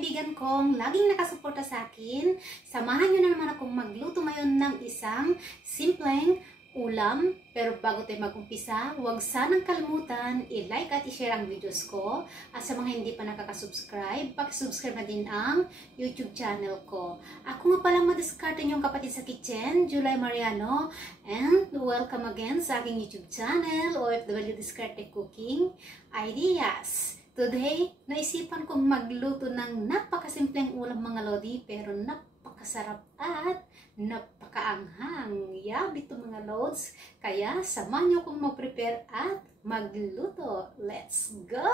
kaibigan kong laging nakasuporta sa akin. Samahan nyo na naman akong magluto ngayon ng isang simpleng ulam. Pero bago tayo mag-umpisa, huwag sanang kalimutan i-like at i-share ang videos ko. At sa mga hindi pa nakaka-subscribe, paki-subscribe na din ang YouTube channel ko. Ako nga palang madiskarte niyong kapatid sa kitchen, July Mariano. And welcome again sa aking YouTube channel, OFW Diskarte Cooking Ideas. Today, naisipan kong magluto ng napakasimpleng ulam mga lodi, pero napakasarap at napakaanghang. Yabi ito mga lods. Kaya samahan niyo akong mag-prepare at magluto. Let's go!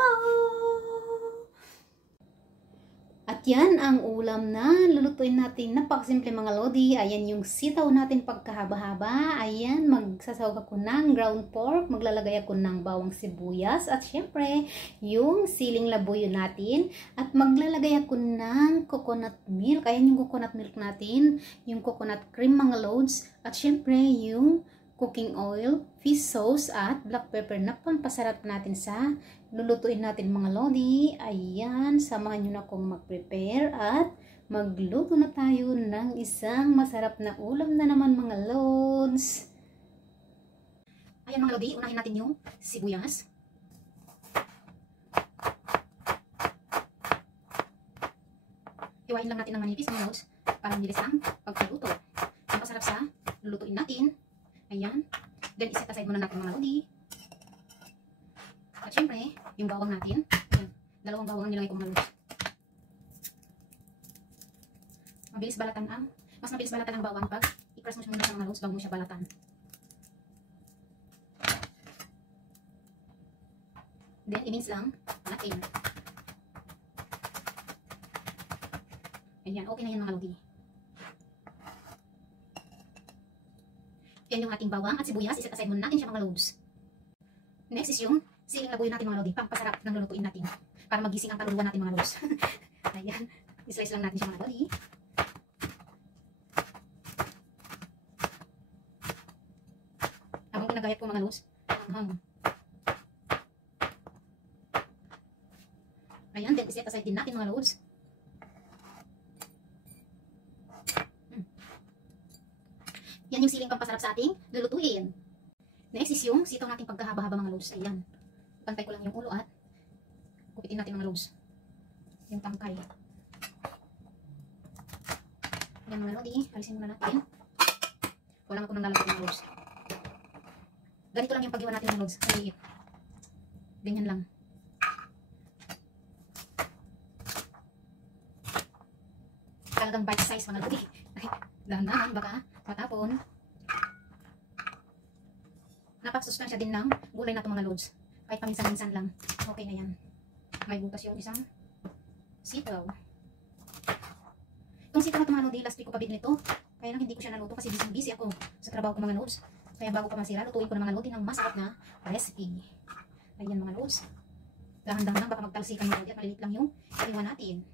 At yan ang ulam na lulutuin natin. Napakasimple mga lodi. Ayan yung sitaw natin pagkahaba-haba. Ayan, magsasawag ako ng ground pork. Maglalagay ako ng bawang sibuyas. At syempre, yung siling labuyo natin. At maglalagay ako ng coconut milk. Ayan yung coconut milk natin. Yung coconut cream mga loads. At syempre, yung cooking oil, fish sauce, at black pepper na pampasarap natin sa lulutuin natin mga lodi. Ayan, samahan nyo na akong mag-prepare at magluto na tayo ng isang masarap na ulam na naman mga lods. Ayan mga lodi, unahin natin yung sibuyas. Hiwain lang natin ng manipis mga lods para mabilis ang pagkaluto. Ang masarap sa lulutuin natin. Ayan. Then, iset aside muna natin mga lodi. At syempre, yung bawang natin. Ayan. Dalawang bawang ang nilagay ko mga lodi. Mas mabilis balatan ang bawang pag i-press mo muna sa mga lods bago mo siya balatan. Then, i-mince lang natin. Ayan. Okay na yan mga lodi. Yan yung ating bawang at sibuyas. Iset aside muna natin siya mga loads. Next is yung siling labuyo natin mga lodi. Pampasarap ng lulutuin natin. Para magising ang kaluluwa natin mga loads. Ayan. I-slice lang natin siya mga lodi. Habang pinagayat ko mga loads. Ayan. Then iset aside din natin mga loads. Yan yung siling pampasarap sa ating lulutuin. Next is yung sitaw natin pagkahaba-haba mga loads. Ayan. Pantay ko lang yung ulo at kupitin natin mga loads. Yung tangkay. Ayan mga lodi. Alisin muna natin. Wala ako nang lalagay mga loads. Ganito lang yung paghiwa natin mga loads. Maliit. Ganyan lang. Talagang bite size mga lodi. Dahan-dahan baka matapon. Napaksustansya din ng gulay na ito mga loads. Kahit paminsan-minsan lang. Okay na yan. May butas yung isang sitaw. Itong sitaw na ito mga lodi, last week ko pa binili ito. Kaya lang hindi ko siya naluto kasi busy ako sa trabaho ko mga loads. Kaya bago pa masira, lutuin ko ng mga lodi ng masarap na recipe. Ayan mga loads. Dahan-dahan lang baka magtalsikan yung lodi at malilit lang yung iwan natin.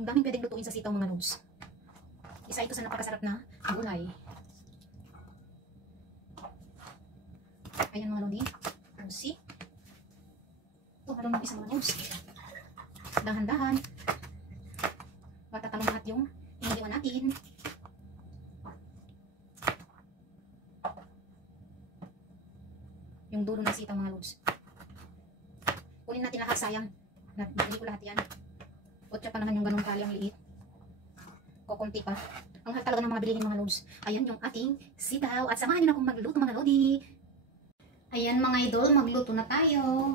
Ang daming pwedeng lutuin sa sitaw mga loads. Isa ito sa napakasarap na gulay. Ayan mga lodi. See? Ito, halong ng isang mga loads. Dahan-dahan. Matatalong lahat yung iniwan natin. Yung dulo ng sitaw mga loads. Kunin natin lahat, sayang. Bili ko lahat yan. Kutsa pa naman yung ganong kali ang liit. Kukunti pa. Ang hal talaga ng mga bilihin mga loads. Ayan yung ating sitaw. At samahan nyo na akong magluto mga lodi. Ayan mga idol, magluto na tayo.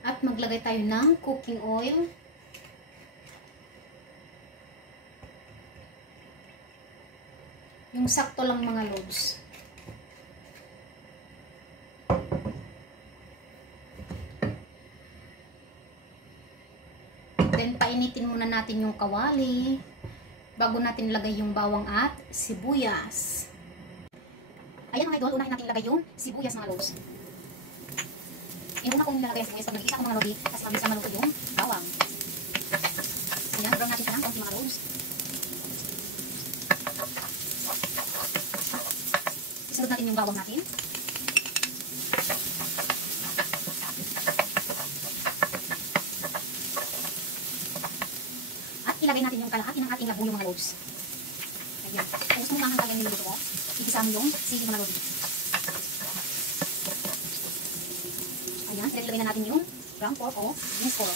At maglagay tayo ng cooking oil. Yung sakto lang mga loads. Then, painitin muna natin yung kawali bago natin lagay yung bawang at sibuyas. Ayan mga idol, unahin natin lagay yung sibuyas mga loads. Inuna kong nilalagay ang sibuyas pag nag-isa ko mga lodi kasi mabilis na maluto yung bawang. Ayan, brown natin siya lang konti mga loads. Sunod natin yung bawang natin. At ilagay natin yung kalahati ng ating labuyo mga loads. Ayan. Kung gusto mo mahang kagaya niluluto ko, igisa mo yung sili mga loads. Ayan. Ilagay na natin yung ground pork o minced pork.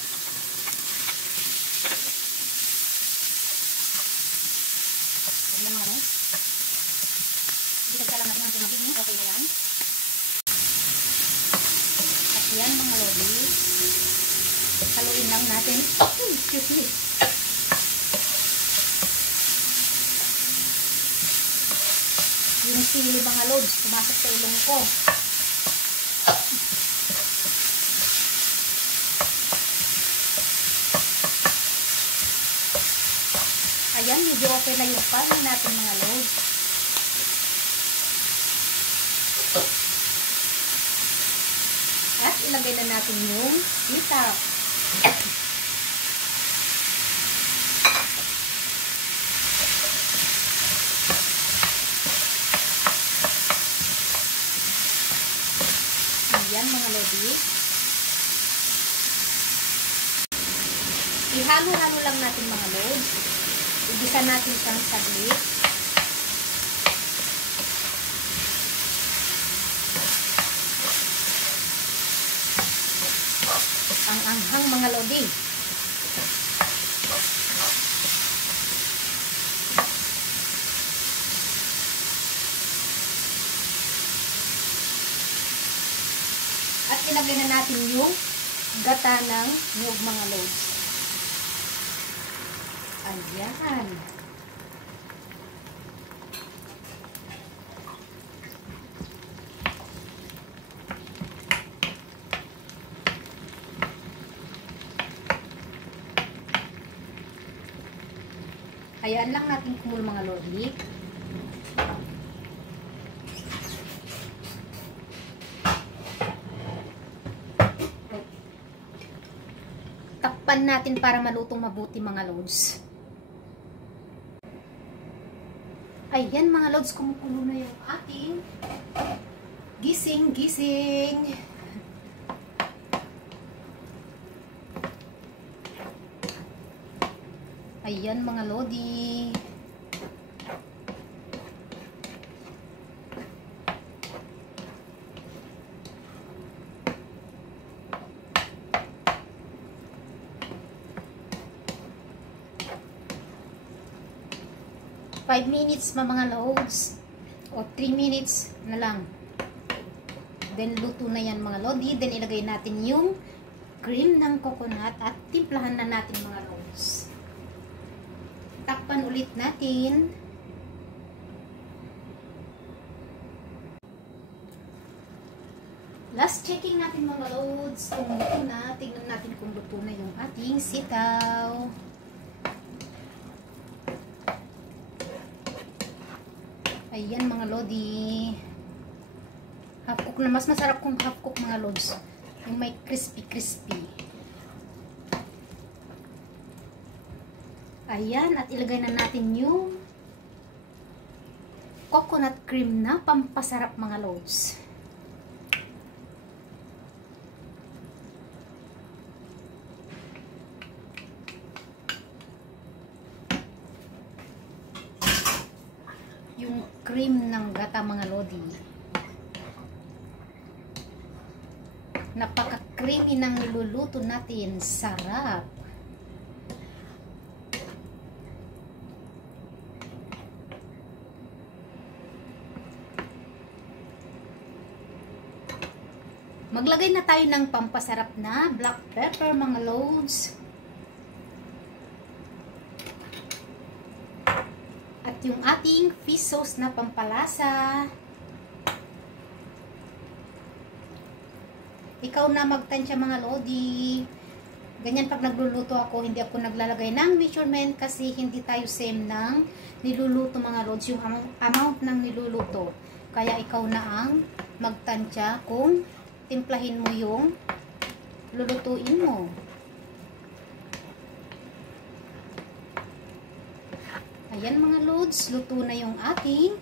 Ayan mga loads. Dito lang natin ang tumagin. Okay na yan. At yan mga loads. Haluin lang natin. Excuse me. Yung sili mga loads, pumasok sa ilong ko. Ayan, medyo okay na yung pan natin mga loads. At ilagay na natin yung sitaw. Ayan mga lodi. Ihalo-halo lang natin mga lods. Igisa natin siyang saglit. Ang anghang mga lodi. At ilagay na natin yung gata ng nyug mga loads. Ayan. Hayaan lang natin kumul mga lodi. Takpan natin para malutong mabuti mga lods. Ayan mga lods, kumukulo na yung ating gising. Ayan mga lodi. Five minutes mga loads o 3 minutes na lang, then luto na yan mga lodi. Then ilagay natin yung cream ng coconut at timplahan na natin mga loads. Takpan ulit natin. Last checking natin mga loads kung luto na. Tingnan natin kung luto na yung ating sitaw. Ayan mga lodi. Half cook na. Mas masarap kung half cook mga lods. Yung may crispy. Ayan. At ilagay na natin yung coconut cream na pampasarap mga lods. Yung cream ng gata mga lodi. Napaka-creamy ng niluluto natin. Sarap. Maglagay na tayo ng pampasarap na black pepper mga loads. At yung ating fish sauce na pampalasa. Ikaw na magtansya mga lodi. Ganyan pag nagluluto ako, hindi ako naglalagay ng measurement kasi hindi tayo same ng niluluto mga lods, yung amount ng niluluto. Kaya ikaw na ang magtansya kung timplahin mo yung lulutuin mo. Ayan mga lods, luto na yung ating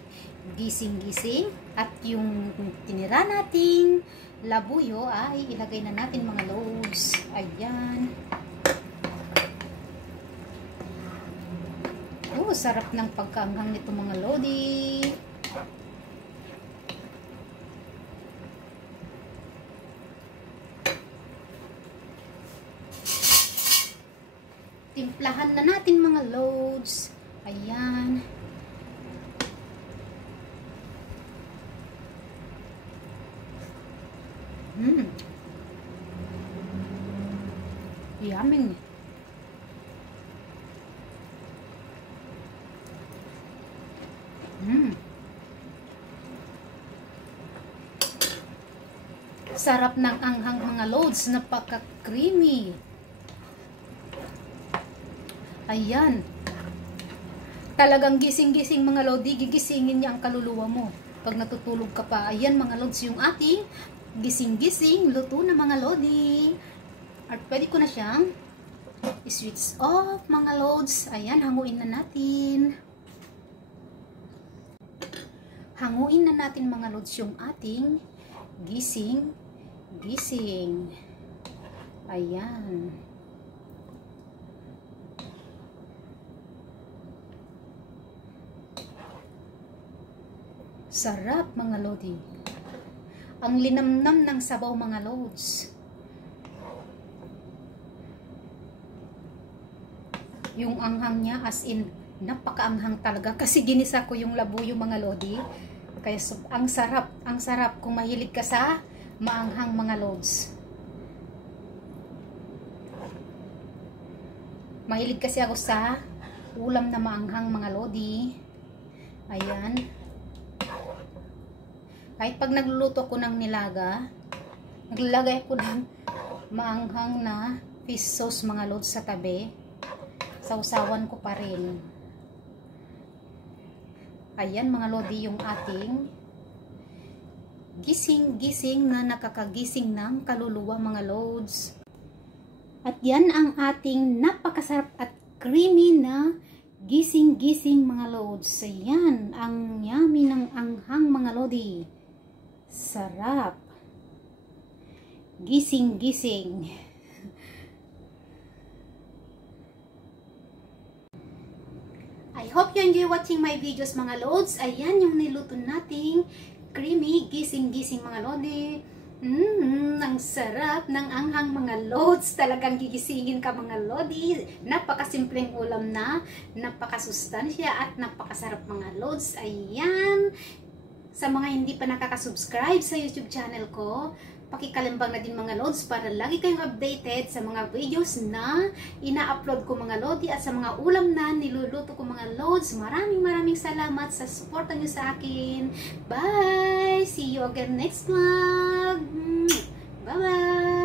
gising-gising. At yung tinira nating labuyo ay ilagay na natin mga loads. Ayan. Oh, sarap ng pagkaanghang nito mga lodi. Timplahan na natin mga loads. Ayan. Yummy. Sarap ng anghang mga loads, napaka-creamy. Ayan. Talagang gising-gising mga lodi, gigisingin niya ang kaluluwa mo pag natutulog ka pa. Ayan mga lods, yung ating gising-gising, luto na mga lodi. At pwede ko na siyang i-switch off mga lods. Ayan, hanguin na natin. Hanguin na natin mga lods yung ating gising-gising. Ayan. Sarap mga lodi. Ang linamnam ng sabaw mga lods. Yung anghang niya as in napakaanghang talaga kasi ginisa ko yung labuyo mga lodi. Kaya ang sarap kung mahilig ka sa maanghang mga lods. Mahilig kasi ako sa ulam na maanghang mga lodi. Ayan. Kahit pag nagluluto ko ng nilaga, naglalagay ko ng maanghang na fish sauce mga lods sa tabi. Sausawan ko pa rin. Ayan mga lodi yung ating gising-gising na nakakagising ng kaluluwa mga lods. At yan ang ating napakasarap at creamy na gising-gising mga lods. Ayan, ang yummy ng anghang mga lodi. Sarap. Gising-gising. I hope you enjoy watching my videos mga lods. Ayan yung niluto nating creamy gising-gising mga lodi. Ang sarap ng anghang mga loads. Talagang gigisingin ka mga lodi. Napakasimpleng ulam na, napakasustansya at napakasarap mga loads. Ayan. Sa mga hindi pa nakaka-subscribe sa YouTube channel ko, pakikalimbang na din mga loads para lagi kayong updated sa mga videos na ina-upload ko mga lodi at sa mga ulam na niluluto ko mga loads. Maraming salamat sa suporta nyo sa akin. Bye! See you again next vlog! Bye-bye!